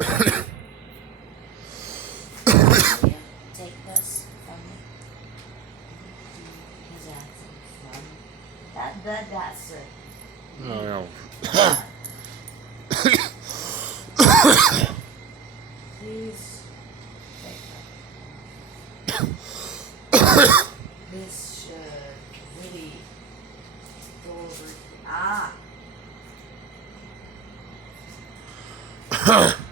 Will you take this from me? That's it. No, Please take this should really go over. Ah. no.